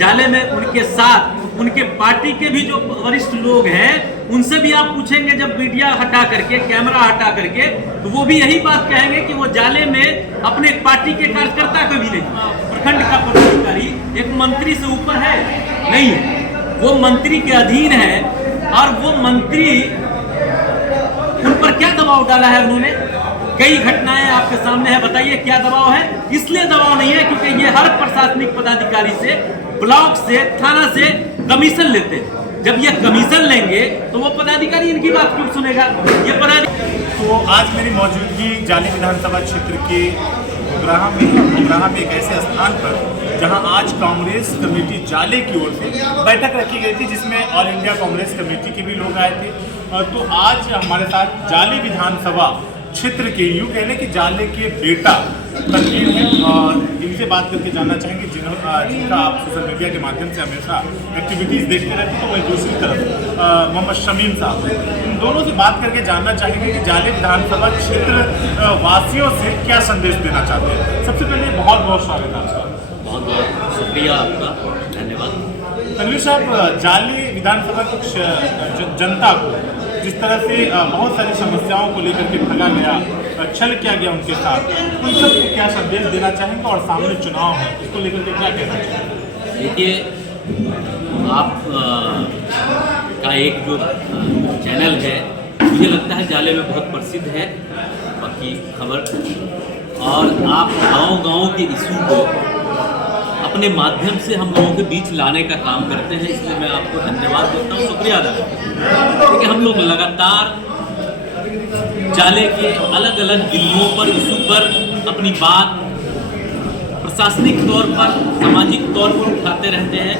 जाले में उनके साथ उनके पार्टी के भी जो वरिष्ठ लोग हैं उनसे भी आप पूछेंगे, जब मीडिया हटा करके, कैमरा हटा करके, तो वो भी यही बात कहेंगे कि वो जाले में अपने पार्टी के कार्यकर्ता को भी नहीं, प्रखंड का पदाधिकारी एक मंत्री से ऊपर है नहीं, वो मंत्री के अधीन है। और वो मंत्री, उन पर क्या दबाव डाला है उन्होंने? कई घटनाएं आपके सामने है, बताइए क्या दबाव है? इसलिए दबाव नहीं है क्योंकि ये हर प्रशासनिक पदाधिकारी से, ब्लॉक से, थाना से कमीशन लेते हैं। जब ये कमीशन लेंगे तो वो पदाधिकारी इनकी बात क्यों सुनेगा? ये पदाधिकारी। तो आज मेरी मौजूदगी जाली विधानसभा क्षेत्र के उग्राहा में एक ऐसे स्थान पर जहां आज कांग्रेस कमेटी जाले की ओर से बैठक रखी गई थी, जिसमें ऑल इंडिया कांग्रेस कमेटी के भी लोग आए थे। तो आज हमारे साथ जाली विधानसभा क्षेत्र के, यूँ कहने कि जाले के बेटा तनवीर हैं, और इनसे बात करके जानना चाहेंगे जिनका आप सोशल मीडिया के माध्यम से हमेशा एक्टिविटीज़ देखते रहते हैं। तो वही दूसरी तरफ मोहम्मद शमीम साहब, इन दोनों से बात करके जानना चाहेंगे कि जाले विधानसभा क्षेत्र वासियों से क्या संदेश देना चाहते हैं। सबसे पहले बहुत बहुत स्वागत है आपका। बहुत बहुत शुक्रिया आपका, धन्यवाद। तनवीर साहब, जाली विधानसभा की जनता को जिस तरह से बहुत सारी समस्याओं को लेकर के ठगा गया, छल किया गया उनके साथ, उन सबको क्या संदेश देना चाहेंगे और सामने चुनाव है, इसको लेकर के क्या कहना चाहेंगे? देखिए, आप का एक जो चैनल है, मुझे लगता है जाले में बहुत प्रसिद्ध है बाकी खबर, और आप गांव-गांव के इशू को अपने माध्यम से हम लोगों के बीच लाने का काम करते हैं, इसलिए मैं आपको धन्यवाद देता हूँ, शुक्रिया अदा करता हूँ। क्योंकि हम लोग लगातार जाले के अलग अलग बिंदुओं पर, इशू पर अपनी बात प्रशासनिक तौर पर, सामाजिक तौर पर उठाते रहते हैं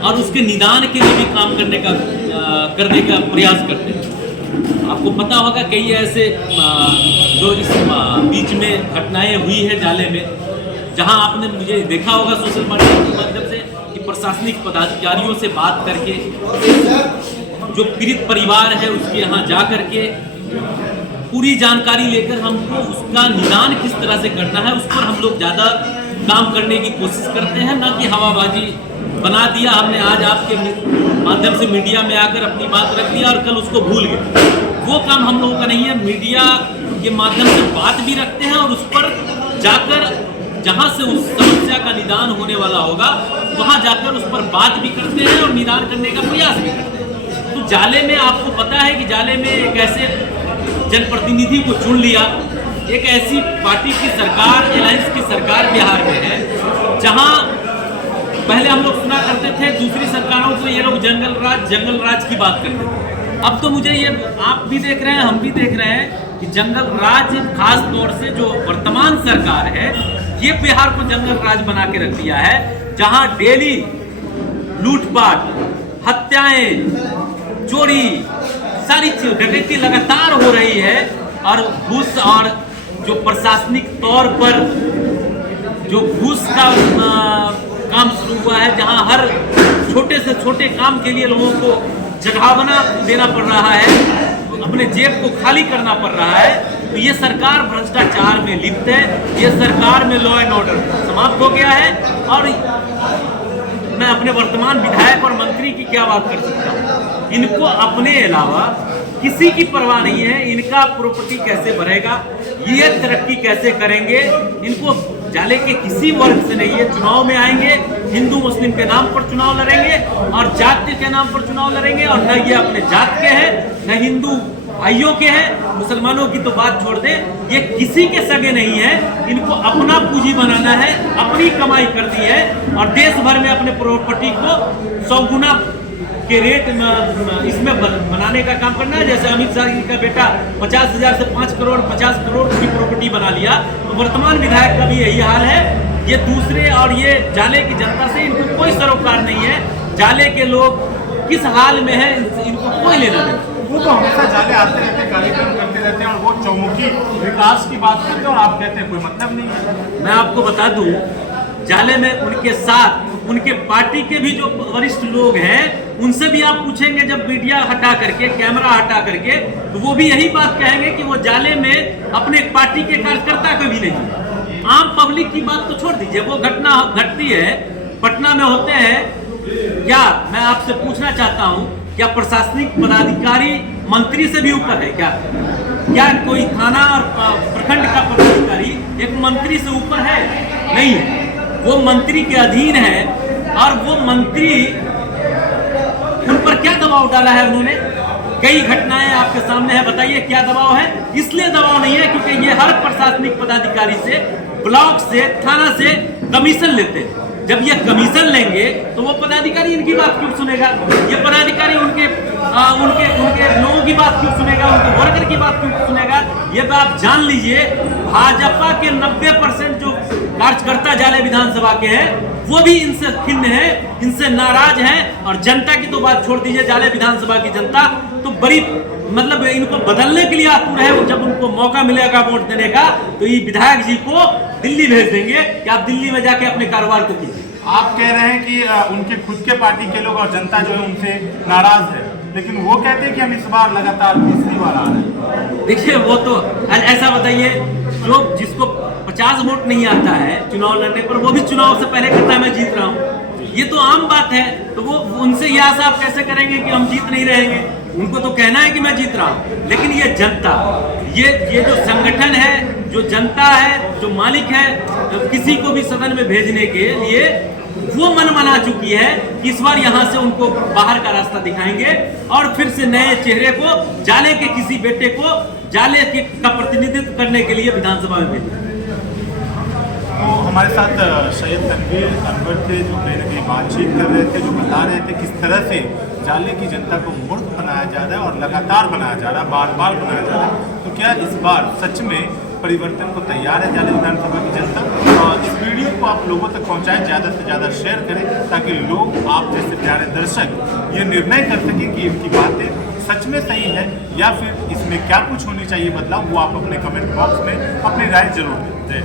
और उसके निदान के लिए भी काम करने का प्रयास करते हैं। आपको पता होगा कई ऐसे जो इस बीच में घटनाएं हुई है जाले में, जहां आपने मुझे देखा होगा सोशल मीडिया के माध्यम से कि प्रशासनिक पदाधिकारियों से बात करके, जो पीड़ित परिवार है उसके यहाँ जा करके पूरी जानकारी लेकर हमको उसका निदान किस तरह से करना है, उस पर हम लोग ज़्यादा काम करने की कोशिश करते हैं, ना कि हवाबाजी बना दिया हमने, आज आपके माध्यम से मीडिया में आकर अपनी बात रख दिया और कल उसको भूल गए। वो काम हम लोगों का नहीं है। मीडिया के माध्यम से बात भी रखते हैं और उस पर जाकर जहाँ से उस समस्या का निदान होने वाला होगा वहाँ जाकर उस पर बात भी करते हैं और निदान करने का प्रयास भी करते हैं। तो जाले में आपको पता है कि जाले में एक ऐसे जनप्रतिनिधि को चुन लिया, एक ऐसी पार्टी की सरकार, एलायंस की सरकार बिहार में है, जहाँ पहले हम लोग सुना करते थे दूसरी सरकारों को ये लोग जंगल राज की बात करते थे। अब तो मुझे ये, आप भी देख रहे हैं, हम भी देख रहे हैं कि जंगल राज, खास तौर से जो वर्तमान सरकार है, ये बिहार को जंगल राज बना के रख दिया है, जहां डेली लूटपाट, हत्याएं, चोरी, सारी चीज, डकैती लगातार हो रही है। और घूस, और जो प्रशासनिक तौर पर जो घूस का काम शुरू हुआ है, जहां हर छोटे से छोटे काम के लिए लोगों को जगहावना देना पड़ रहा है, अपने जेब को खाली करना पड़ रहा है। तो ये सरकार भ्रष्टाचार में लिप्त है, ये सरकार में लॉ एंड ऑर्डर समाप्त हो गया है। और मैं अपने वर्तमान विधायक और मंत्री की क्या बात कर सकता हूँ? इनको अपने अलावा किसी की परवाह नहीं है, इनका प्रॉपर्टी कैसे बढ़ेगा, ये तरक्की कैसे करेंगे, इनको जाले के किसी वर्ग से नहीं है। चुनाव में आएंगे, हिंदू मुस्लिम के नाम पर चुनाव लड़ेंगे और जाति के नाम पर चुनाव लड़ेंगे, और न ये अपने जात के हैं, न हिंदू भाइयों के हैं। मुसलमानों की तो बात छोड़ दें, ये किसी के सगे नहीं है। इनको अपना पूंजी बनाना है, अपनी कमाई करनी है और देश भर में अपने प्रॉपर्टी को 100 गुना के रेट इसमें बनाने का काम करना है। जैसे अमित शाह जी का बेटा 50,000 से 5 करोड़ 50 करोड़ की प्रॉपर्टी बना लिया, तो वर्तमान विधायक का भी यही हाल है। ये दूसरे, और ये जाले की जनता से इनको कोई सरोकार नहीं है। जाले के लोग किस हाल में है, इनको कोई लेना नहीं। वो तो हमेशा जाले आते रहते हैं, कार्यक्रम करते रहते हैं और वो चौमुखी विकास की बात करते हैं और आप कहते हैं कोई मतलब नहीं है। मैं आपको बता दूं, जाले में उनके साथ उनके पार्टी के भी जो वरिष्ठ लोग हैं उनसे भी आप पूछेंगे, जब मीडिया हटा करके, कैमरा हटा करके, तो वो भी यही बात कहेंगे कि वो जाले में अपने पार्टी के कार्यकर्ता को भी नहीं। आम पब्लिक की बात तो छोड़ दीजिए, वो घटना घटती है पटना में होते हैं क्या? मैं आपसे पूछना चाहता हूं, क्या प्रशासनिक पदाधिकारी मंत्री से भी ऊपर है क्या? क्या कोई थाना और प्रखंड का पदाधिकारी एक मंत्री से ऊपर है? नहीं है, वो मंत्री के अधीन है। और वो मंत्री, उन पर क्या दबाव डाला है उन्होंने? कई घटनाएं आपके सामने है, बताइए क्या दबाव है? इसलिए दबाव नहीं है क्योंकि ये हर प्रशासनिक पदाधिकारी से, ब्लॉक से, थाना से कमीशन लेते हैं। जब ये कमीशन लेंगे तो वो पदाधिकारी इनकी बात क्यों सुनेगा? ये पदाधिकारी उनके लोगों की बात क्यों सुनेगा? उनके वर्कर की बात क्यों सुनेगा? ये तो आप जान लीजिए, भाजपा के 90% जो कार्यकर्ता जाले विधानसभा के हैं वो भी इनसे खिन्न है, इनसे नाराज हैं। और जनता की तो बात छोड़ दीजिए, जाले विधानसभा की जनता तो बड़ी मतलब इनको बदलने के लिए आतुर है। जब उनको मौका मिलेगा वोट देने का तो ये विधायक जी को दिल्ली भेज देंगे कि आप दिल्ली में जाके अपने कारोबार को कीजिए। आप कह रहे हैं कि उनके खुद के पार्टी के लोग और जनता जो है उनसे नाराज है, लेकिन वो कहते हैं कि हम इस बार लगातार तीसरी बार आ रहे हैं। देखिए, वो तो ऐसा बताइए, जो जिसको 50 वोट नहीं आता है चुनाव लड़ने पर, वो भी चुनाव से पहले कहता है मैं जीत रहा हूँ। ये तो आम बात है। तो वो उनसे यह आशा आप कैसे करेंगे कि हम जीत नहीं रहेंगे? उनको तो कहना है कि मैं जीत रहा हूँ, लेकिन ये जनता, ये जो संगठन है, जो जनता है, जो मालिक है, किसी को भी सदन में भेजने के लिए वो मन बना चुकी है कि इस बार यहाँ से उनको बाहर का रास्ता दिखाएंगे और फिर से नए चेहरे को, जाले के किसी बेटे को जाले का प्रतिनिधित्व करने के लिए विधानसभा में भेजेंगे। तो हमारे साथ सैयद तनवीर अनवर थे, जो कहीं ना कहीं बातचीत कर रहे थे, जो बता रहे थे किस तरह से जाले की जनता को मूर्ख बनाया जा रहा है और लगातार बनाया जा रहा है, बार बार बनाया जा रहा है। तो क्या इस बार सच में परिवर्तन को तैयार है जाले विधानसभा की जनता? और इस वीडियो को आप लोगों तक पहुंचाएं, ज़्यादा से ज़्यादा शेयर करें, ताकि लोग, आप जैसे प्यारे दर्शक, ये निर्णय कर सकें कि इनकी बातें सच में सही है या फिर इसमें क्या कुछ होनी चाहिए बदलाव। वो आप अपने कमेंट बॉक्स में अपनी राय जरूर दें।